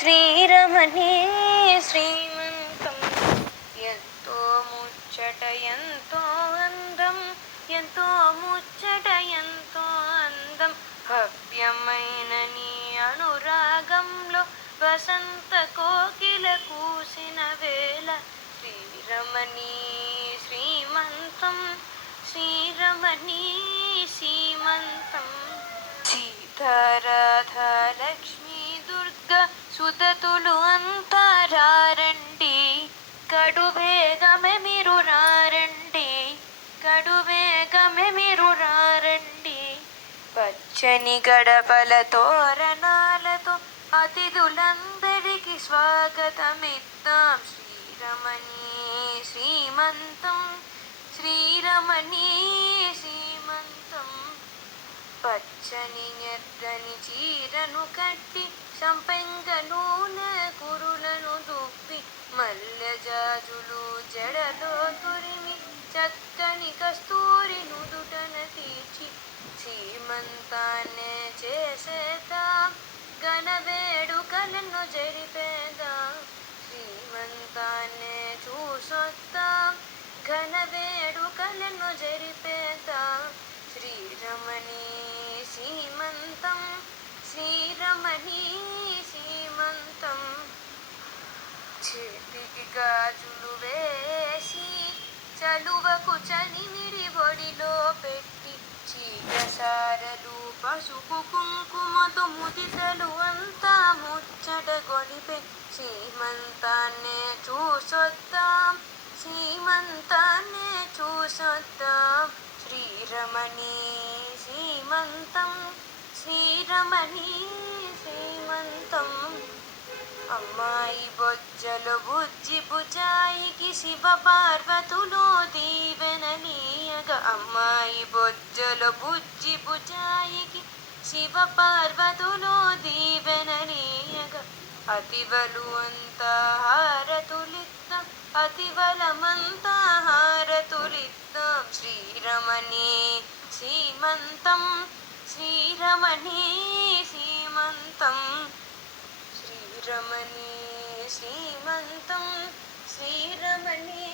శ్రీరమణీ శ్రీమంతం ఎంతో ముచ్చట ఎంతో అందం, ఎంతో ముచ్చట ఎంతో అందం. భవ్యమైన నీ అనురాగంలో వసంత కోకిల కూసిన వేళ. శ్రీరమణీ శ్రీమంతం, శ్రీరమణీ శ్రీమంతం. సీతారాధా లక్ష్మీ దుర్గా సుతతులు అంతా రారండి, కడువేగమే మీరు రారండి, కడువేగమే మీరు రారండి. పచ్చని గడపల తోరణాలతో అతిథులందరికీ స్వాగతమిద్దాం. శ్రీరమణీ శ్రీమంతం, శ్రీరమణీ శ్రీమంతం. పచ్చని ఎర్రని చీరను కట్టి సంపెంగ నూనె కురులను దువ్వి, మల్లె జాజులు జడలో తురిమి, చక్కని కస్తూరి నుదుటన తీర్చి, సీమంతాన్నే చేసేద్దాం, ఘన వేడుకలను జరిపేద్దాం. శ్రీమంతాన్నే చూసొద్దాం, ఘన వేడుకలను జరిపేద్దాం. శ్రీరమణీ శ్రీమంతం, శ్రీరమణీ శ్రీమంతం. చేతికి గాజులు వేసి చలువకు చనిమిడి ఒడిలో పెట్టి, చీరసారలు పసుపు కుంకుమతో ముదిసలు అంతా ముచ్చట గొలిపే. శ్రీమంతాన్నే చూసొద్దాం, శ్రీమంతాన్నే చూసొద్దాం. శ్రీరమణీ శ్రీమంతం, శ్రీరమణీ శ్రీమంతం. అమ్మాయి బొజ్జలు బుజ్జి బుజాయికి శివ పార్వతులు దీవెననీయగా, అమ్మాయి బొజ్జలు బుజ్జి బుజాయికి శివ పార్వతులు దీవెననీయగా. అతివలు అంతా హారతులిద్దాం, అతివలమంతా హారతులిద్దాం. శ్రీరమణీ శ్రీమంతం, శ్రీరమణీ శ్రీమంతం. శ్రీరమణీ శ్రీమంతం, శ్రీరమణీ